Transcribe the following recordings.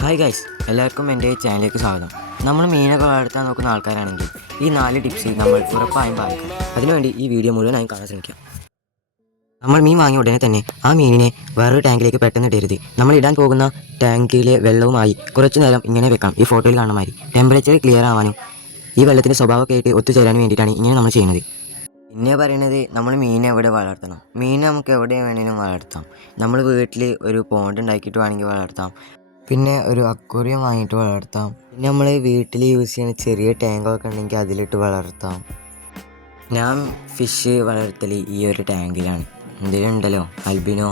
Hi guys, എല്ലാവർക്കും എൻ്റെ ചാനലിലേക്ക് സ്വാഗതം. നമ്മൾ മീനൊക്കെ വളർത്താൻ നോക്കുന്ന ആൾക്കാരാണെങ്കിൽ ഈ 4 ടിപ്സ് നമ്മൾ ഉറപ്പായും പാലിക്കണം. അതിനുവേണ്ടി ഈ വീഡിയോ മുഴുവനായും കാണാൻ ശ്രമിക്കാം. നമ്മൾ മീൻ വാങ്ങിയ ഉടനെ തന്നെ ആ മീനിനെ വേറൊരു ടാങ്കിലേക്ക് പെട്ടെന്ന് ഇടരുത്. നമ്മൾ ഇടാൻ പോകുന്ന ടാങ്കിലെ വെള്ളവുമായി കുറച്ചു നേരം ഇങ്ങനെ വെക്കാം. ഈ ഫോട്ടോയിൽ കാണുന്ന മാതിരി ടെമ്പറേച്ചർ ക്ലിയർ ആവാനും ഈ വെള്ളത്തിൻ്റെ സ്വഭാവമൊക്കെ ആയിട്ട് ഒത്തുചേരാനും വേണ്ടിയിട്ടാണ് ഇങ്ങനെ നമ്മൾ ചെയ്യുന്നത്. പിന്നെ പറയുന്നത്, നമ്മൾ മീൻ എവിടെ വളർത്തണം. മീൻ നമുക്ക് എവിടെ വേണമെങ്കിലും വളർത്താം. നമ്മൾ വീട്ടിൽ ഒരു പോണ്ട് ഉണ്ടാക്കിയിട്ട് വേണമെങ്കിൽ വളർത്താം. പിന്നെ ഒരു അക്വേറിയം വാങ്ങിയിട്ട് വളർത്താം. പിന്നെ നമ്മൾ വീട്ടിൽ യൂസ് ചെയ്യുന്ന ചെറിയ ടാങ്കൊക്കെ ഉണ്ടെങ്കിൽ അതിലിട്ട് വളർത്താം. ഞാൻ ഫിഷ് വളർത്തൽ ഈ ഒരു ടാങ്കിലാണ്. ഇതിലുണ്ടല്ലോ ആൽബിനോ,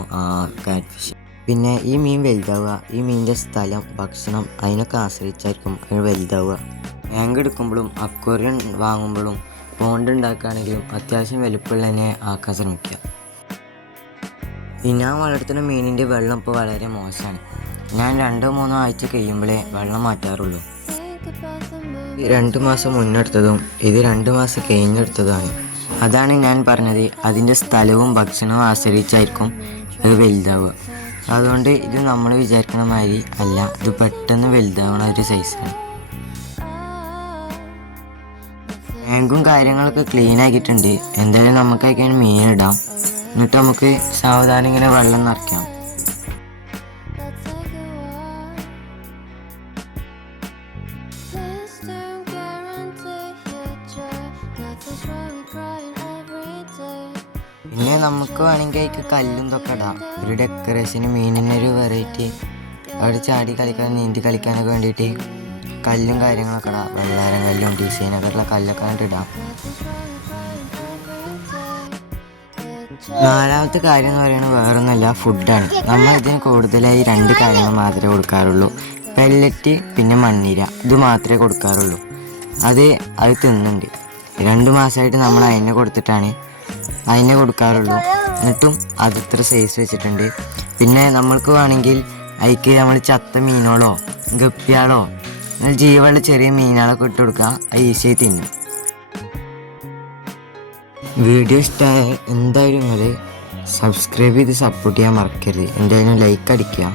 കാറ്റ് ഫിഷ്. പിന്നെ ഈ മീൻ വലുതാവുക ഈ മീനിൻ്റെ സ്ഥലം, ഭക്ഷണം അതിനൊക്കെ ആശ്രയിച്ചായിരിക്കും അത് വലുതാവുക. ടാങ്ക് എടുക്കുമ്പോഴും അക്വേറിയം വാങ്ങുമ്പോഴും പോണ്ട് ഉണ്ടാക്കുകയാണെങ്കിലും അത്യാവശ്യം വലുപ്പമുള്ള തന്നെ ആക്കാൻ ശ്രമിക്കുക. ഞാൻ വളർത്തുന്ന മീനിൻ്റെ വെള്ളം ഇപ്പോൾ വളരെ മോശമാണ്. ഞാൻ 2-3 ആഴ്ച കഴിയുമ്പോഴേ വെള്ളം മാറ്റാറുള്ളൂ. 2 മാസം മുന്നെടുത്തതും ഇത് 2 മാസം കഴിഞ്ഞെടുത്തതാണ്. അതാണ് ഞാൻ പറഞ്ഞത്, അതിൻ്റെ സ്ഥലവും ഭക്ഷണവും ആശ്രയിച്ചായിരിക്കും ഇത് വലുതാവുക. അതുകൊണ്ട് ഇത് നമ്മൾ വിചാരിക്കണ മാതിരി അല്ല, ഇത് പെട്ടെന്ന് വലുതാവണ ഒരു സൈസാണ്. ടാങ്കും കാര്യങ്ങളൊക്കെ ക്ലീൻ ആക്കിയിട്ടുണ്ട്. എന്തായാലും നമുക്കൊക്കെ മീനിടാം. എന്നിട്ട് നമുക്ക് സാവധാനം ഇങ്ങനെ വെള്ളം നിറയ്ക്കാം. പിന്നെ നമുക്ക് വേണമെങ്കിൽ അതിക്ക് കല്ലും ഇതൊക്കെ ഇടാം. ഒരു ഡെക്കറേഷന്, മീനിനൊരു വെറൈറ്റി അവിടെ ചാടി കളിക്കാൻ, നീന്തി കളിക്കാനൊക്കെ വേണ്ടിയിട്ട് കല്ലും കാര്യങ്ങളൊക്കെ ഇടാം. വെള്ളാരം കല്ലും ഡിസൈനൊക്കെ ഉള്ള കല്ലൊക്കെ ഇടാം. 4ാമത്തെ കാര്യം എന്ന് പറയുന്നത് വേറൊന്നുമല്ല, ഫുഡാണ്. നമ്മൾ ഇതിന് കൂടുതലായി 2 കാര്യങ്ങൾ മാത്രമേ കൊടുക്കാറുള്ളൂ. പെല്ലറ്റ് പിന്നെ മണ്ണിര. ഇത് മാത്രമേ കൊടുക്കാറുള്ളൂ. അത് തിന്നുന്നുണ്ട്. 2 മാസമായിട്ട് നമ്മൾ അതിനെ കൊടുക്കാറുള്ളൂ. എന്നിട്ടും അത് ഇത്ര സൈസ് വെച്ചിട്ടുണ്ട്. പിന്നെ നമ്മൾക്ക് വേണമെങ്കിൽ അതിക്ക് നമ്മൾ ചത്ത മീനുകളോ ഗപ്പിയാളോ ജീവനുള്ള ചെറിയ മീനുകളൊക്കെ ഇട്ട് കൊടുക്കുക. അത് ഈസിയായി തിന്നും. വീഡിയോ ഇഷ്ടമായ എന്തായാലും നിങ്ങൾ സബ്സ്ക്രൈബ് ചെയ്ത് സപ്പോർട്ട് ചെയ്യാൻ മറക്കരുത്. എന്തായാലും ലൈക്ക് അടിക്കുക.